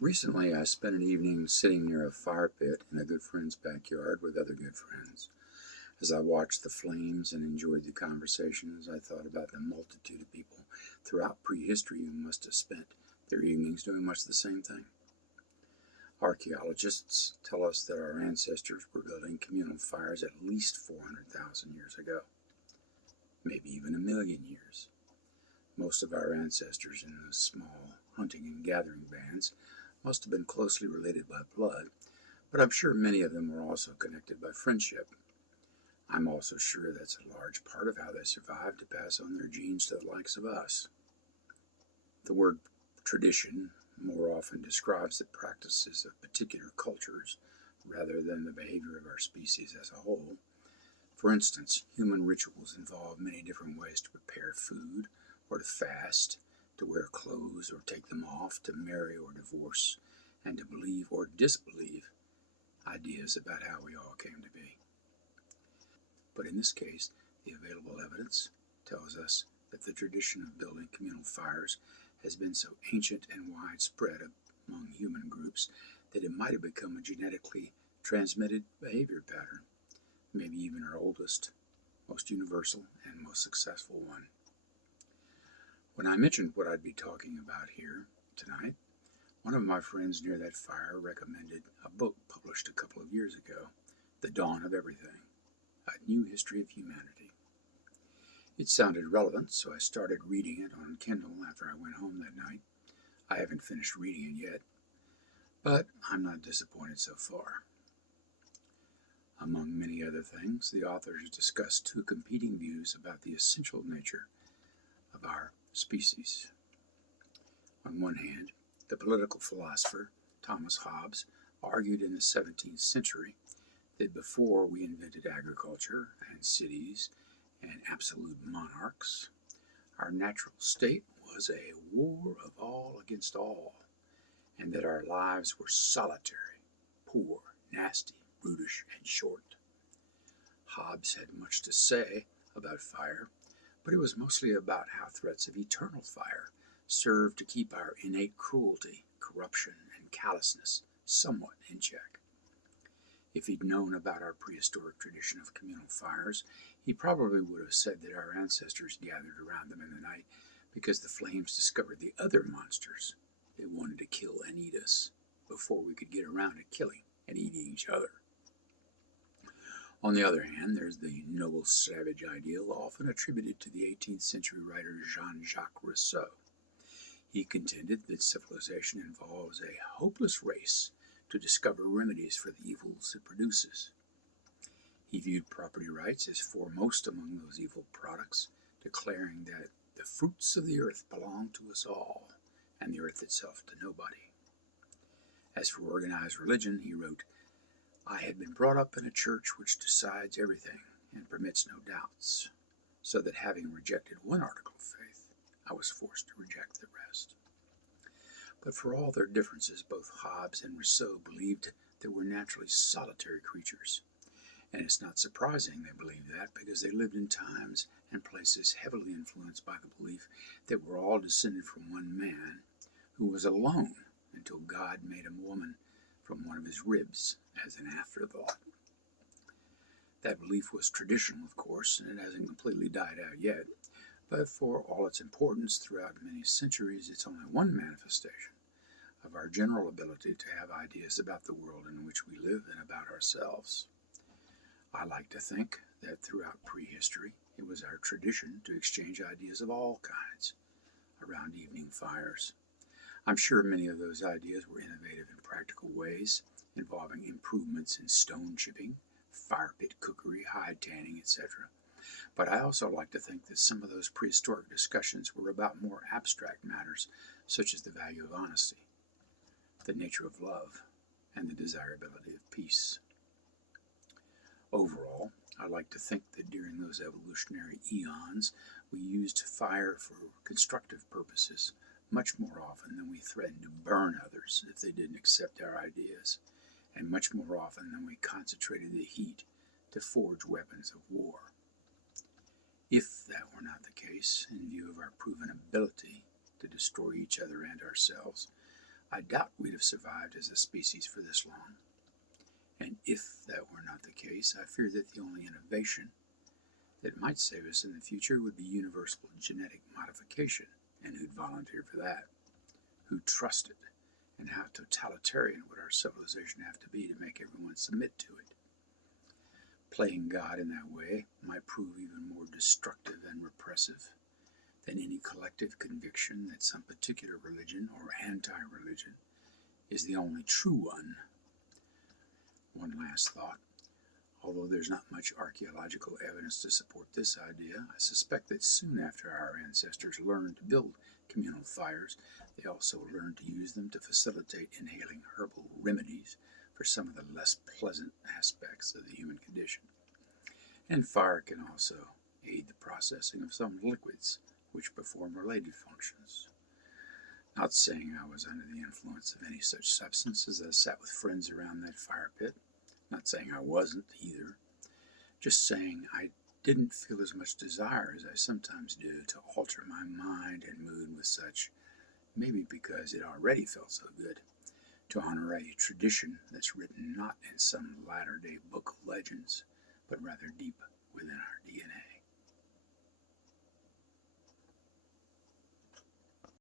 Recently, I spent an evening sitting near a fire pit in a good friend's backyard with other good friends. As I watched the flames and enjoyed the conversations, I thought about the multitude of people throughout prehistory who must have spent their evenings doing much the same thing. Archaeologists tell us that our ancestors were building communal fires at least 400,000 years ago, maybe even a million years. Most of our ancestors in those small hunting and gathering bands must have been closely related by blood, but I'm sure many of them were also connected by friendship. I'm also sure that's a large part of how they survived to pass on their genes to the likes of us. The word tradition more often describes the practices of particular cultures rather than the behavior of our species as a whole. For instance, human rituals involve many different ways to prepare food, or to fast, to wear clothes or take them off, to marry or divorce, and to believe or disbelieve ideas about how we all came to be. But in this case, the available evidence tells us that the tradition of building communal fires has been so ancient and widespread among human groups that it might have become a genetically transmitted behavior pattern, maybe even our oldest, most universal, and most successful one. When I mentioned what I'd be talking about here tonight, one of my friends near that fire recommended a book published a couple of years ago, The Dawn of Everything, A New History of Humanity. It sounded relevant, so I started reading it on Kindle after I went home that night. I haven't finished reading it yet, but I'm not disappointed so far. Among many other things, the authors discuss two competing views about the essential nature of our species. On one hand, the political philosopher Thomas Hobbes argued in the 17th century that before we invented agriculture and cities and absolute monarchs, our natural state was a war of all against all, and that our lives were solitary, poor, nasty, brutish, and short. Hobbes had much to say about fire, but it was mostly about how threats of eternal fire served to keep our innate cruelty, corruption, and callousness somewhat in check. If he'd known about our prehistoric tradition of communal fires, he probably would have said that our ancestors gathered around them in the night because the flames discovered the other monsters they wanted to kill and eat us before we could get around to killing and eating each other. On the other hand, there's the noble savage ideal often attributed to the 18th century writer Jean-Jacques Rousseau. He contended that civilization involves a hopeless race to discover remedies for the evils it produces. He viewed property rights as foremost among those evil products, declaring that the fruits of the earth belong to us all, and the earth itself to nobody. As for organized religion, he wrote, "I had been brought up in a church which decides everything and permits no doubts, so that having rejected one article of faith, I was forced to reject the rest." But for all their differences, both Hobbes and Rousseau believed that we're naturally solitary creatures. And it's not surprising they believed that, because they lived in times and places heavily influenced by the belief that we're all descended from one man who was alone until God made a woman from one of his ribs as an afterthought. That belief was traditional, of course, and it hasn't completely died out yet, but for all its importance throughout many centuries, it's only one manifestation of our general ability to have ideas about the world in which we live and about ourselves. I like to think that throughout prehistory, it was our tradition to exchange ideas of all kinds around evening fires. I'm sure many of those ideas were innovative in practical ways, involving improvements in stone chipping, fire pit cookery, hide tanning, etc. But I also like to think that some of those prehistoric discussions were about more abstract matters, such as the value of honesty, the nature of love, and the desirability of peace. Overall, I like to think that during those evolutionary eons, we used fire for constructive purposes much more often than we threatened to burn others if they didn't accept our ideas, and much more often than we concentrated the heat to forge weapons of war. If that were not the case, in view of our proven ability to destroy each other and ourselves, I doubt we'd have survived as a species for this long. And if that were not the case, I fear that the only innovation that might save us in the future would be universal genetic modification. And who'd volunteer for that? Who'd trust it? And how totalitarian would our civilization have to be to make everyone submit to it? Playing God in that way might prove even more destructive and repressive than any collective conviction that some particular religion or anti-religion is the only true one. One last thought. Although there's not much archaeological evidence to support this idea, I suspect that soon after our ancestors learned to build communal fires, they also learned to use them to facilitate inhaling herbal remedies for some of the less pleasant aspects of the human condition. And fire can also aid the processing of some liquids which perform related functions. Not saying I was under the influence of any such substance as I sat with friends around that fire pit. Not saying I wasn't either. Just saying I didn't feel as much desire as I sometimes do to alter my mind and mood with such, maybe because it already felt so good, to honor a tradition that's written not in some latter-day book of legends, but rather deep within our DNA.